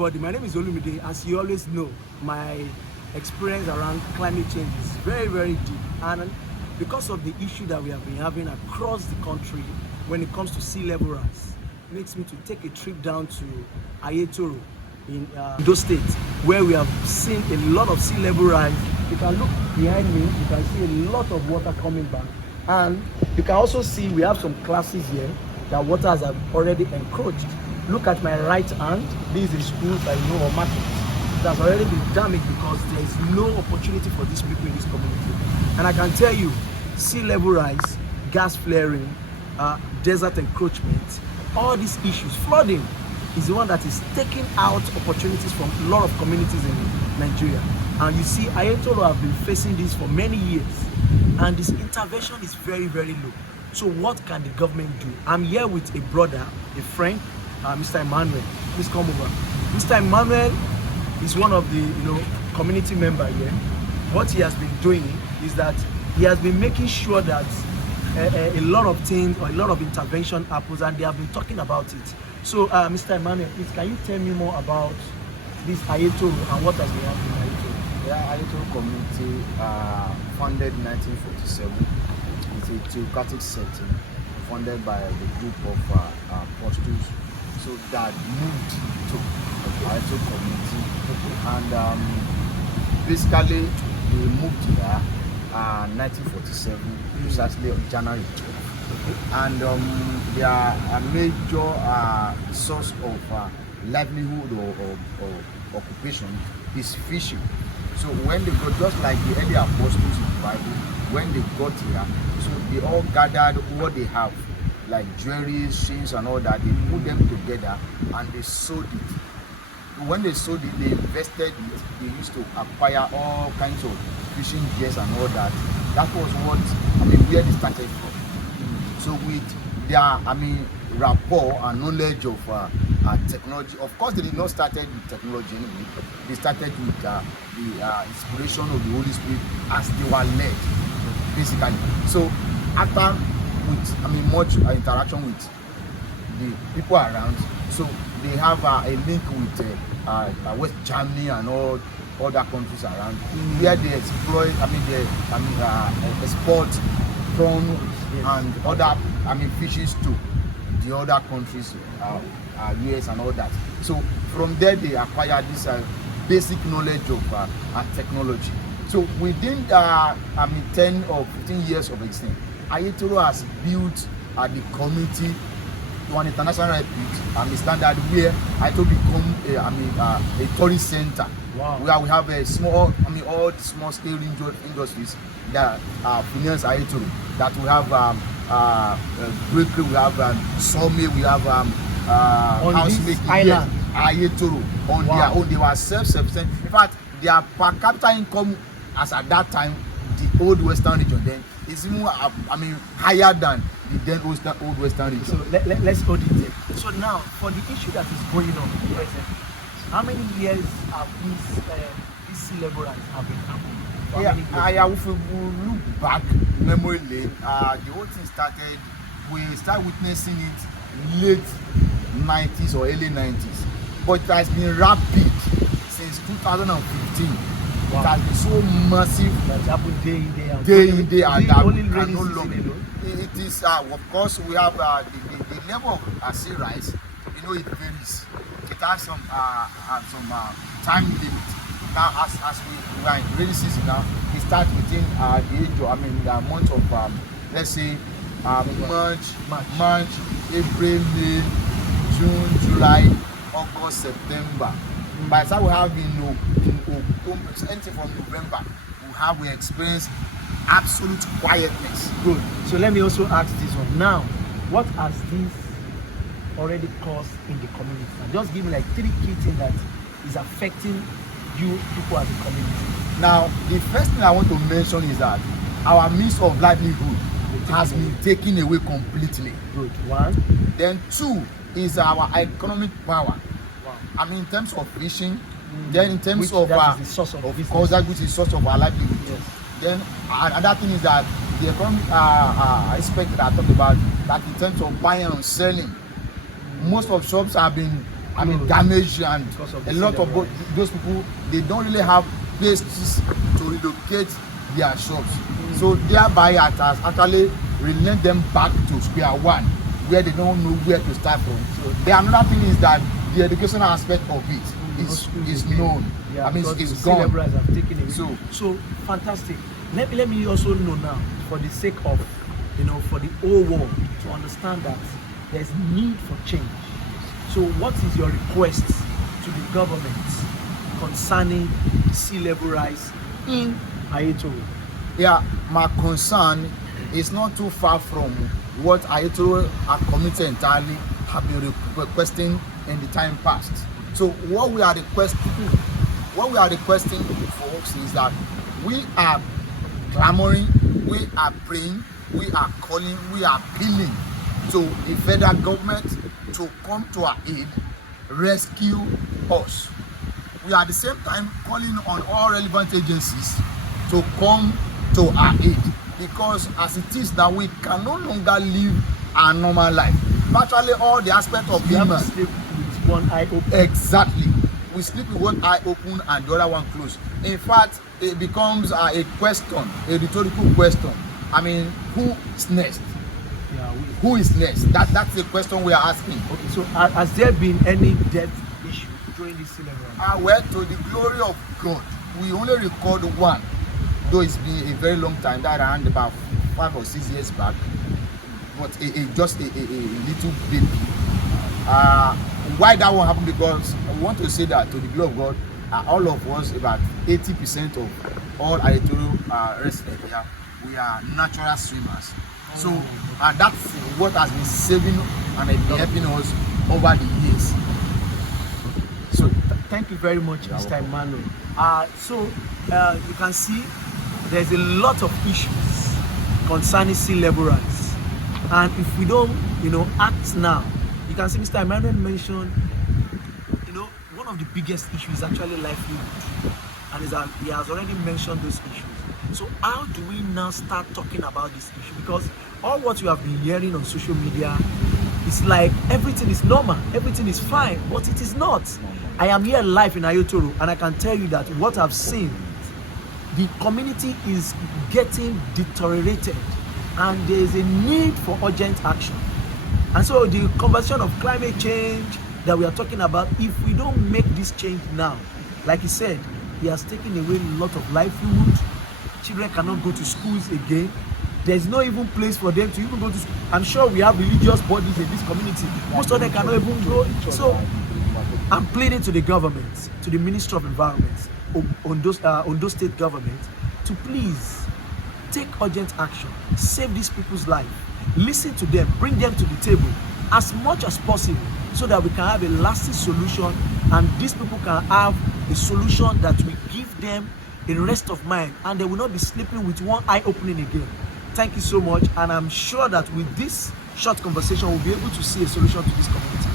everybody. My name is Olumide. As you always know, my experience around climate change is very, very deep. And because of the issue that we have been having across the country when it comes to sea level rise, makes me to take a trip down to Ayetoro in Ondo State, where we have seen a lot of sea level rise. You can look behind me, you can see a lot of water coming back. And you can also see we have some classes here that waters have already encroached. Look at my right hand. This is a school that you know or market. It has already been damaged because there is no opportunity for these people in this community. And I can tell you, sea level rise, gas flaring, desert encroachment, all these issues, flooding is the one that is taking out opportunities from a lot of communities in Nigeria. And you see, Ayetoro have been facing this for many years, and this intervention is very, very low. So what can the government do? I'm here with a brother, a friend, Mr. Emmanuel. Please come over. Mr. Emmanuel is one of the community member here. What he has been doing is that he has been making sure that a lot of things or a lot of intervention happens, and they have been talking about it. So Mr. Emmanuel, please can you tell me more about this Ayetoro and what has been happening in Ayetoro? Yeah, Ayetoro community founded in 1947. It's a theocratic setting funded by the group of apostles, so that moved to Ayetoro community, and basically they moved here 1947, precisely on January 12th. And their major source of livelihood or occupation is fishing. So when they got, just like the early apostles in the Bible, when they got here, so they all gathered what they have, like jewelry, chains and all that. They put them together and they sold it. When they sold it, they invested it. They used to acquire all kinds of fishing gears and all that. That was where they started from. So with their, rapport and knowledge of technology, of course they did not start with technology anyway. They started with the inspiration of the Holy Spirit as they were led, basically. So after much interaction with the people around, so they have a link with West Germany and all other countries around, where they exploit, export prawn and other fishes to the other countries, US and all that. So from there they acquired this basic knowledge of technology. So within 10 or 15 years of existence, Ayetoro has built the community to an international repute standard, where Ayetoro become a tourist center. Wow. Where we have a small, all the small scale industries that finance Ayetoro. That we have bakery, we have sawmill, we have housemaking here, Ayetoro on their own. They were self-sufficient. In fact, their per capita income as at that time, the old Western region then, is even higher than the then old Western region. So let's hold it there. So now, for the issue that is going on presently, how many years have these sea level rise have been happening? If we look back memory lane, the whole thing started, we started witnessing it late 90s or early 90s, but it has been rapid since 2015. Wow. It has been so massive that happened day in, day out. Day in, day out. No longer. It is, of course, we have the level of sea rise, it varies. It has some time limit. Now, as we are in rainy season now, it starts within the month of let's say March, April, May, June, July, August, September. By the time we have anything from November, we experience absolute quietness. Good. So let me also ask this one. Now, what has this already caused in the community? Just give me like 3 key things that is affecting you people as a community. Now, the first thing I want to mention is that our means of livelihood has been taken away completely. Good. 1. Then 2 is our economic power. Wow. In terms of fishing, then in terms of course, that is the source of our livelihood. Yes. Then another thing is that the economic aspect that I talked about, that in terms of buying and selling, most of shops have been damaged, and Because of a the lot of sea those people, they don't really have places to relocate their shops. So thereby it has actually relent them back to square one, where they don't know where to start from. So the another thing is that the educational aspect of it is known. Yeah, I mean, because it's the gone. celebrants have taken it. So fantastic. Let me also know now, for the sake of, for the whole world to understand that there's need for change. So what is your request to the government concerning sea level rise in Ayetoro? Yeah, my concern is not too far from what Ayetoro and committee entirely have been requesting in the time past. So what we are requesting folks is that we are clamoring, we are praying, we are calling, we are appealing to the federal government to come to our aid, rescue us. We are at the same time calling on all relevant agencies to come to our aid, because as it is that we can no longer live our normal life. Virtually all the aspects of human. You have to sleep with one eye open. Exactly. We sleep with one eye open and the other one closed. In fact, it becomes a question, a rhetorical question. I mean, who is next? Yeah, who is next? That's the question we are asking. Okay, so has there been any death issue during this celebration? Well, to the glory of God, we only record one, though it's been a very long time, that around about 5 or 6 years back, but just a little baby. Why that won't happen? Because I want to say that, to the glory of God, all of us, about 80% of all Ayetoro residents here, we are natural swimmers. So that's what has been saving and been helping us over the years. So thank you very much, Mr. Emmanuel. You can see there's a lot of issues concerning sea level rise, and if we don't, act now, you can see Mr. Emmanuel mentioned, one of the biggest issues is actually livelihood, and he has already mentioned those issues. So how do we now start talking about this issue? Because all what you have been hearing on social media, it's like everything is normal, everything is fine, but it is not. I am here live in Ayetoro, and I can tell you that what I've seen, the community is getting deteriorated, and there is a need for urgent action. And so the conversation of climate change that we are talking about, if we don't make this change now, like he said, he has taken away a lot of livelihood. Children cannot go to schools again. There's no even place for them to even go to school. I'm sure we have religious bodies in this community. Most of them cannot even go. So I'm pleading to the government, to the Ministry of Environment, Ondo State government, to please take urgent action, save these people's life, listen to them, bring them to the table as much as possible, so that we can have a lasting solution, and these people can have a solution that will give them a rest of mind, and they will not be sleeping with one eye opening again. Thank you so much, and I'm sure that with this short conversation we'll be able to see a solution to this community.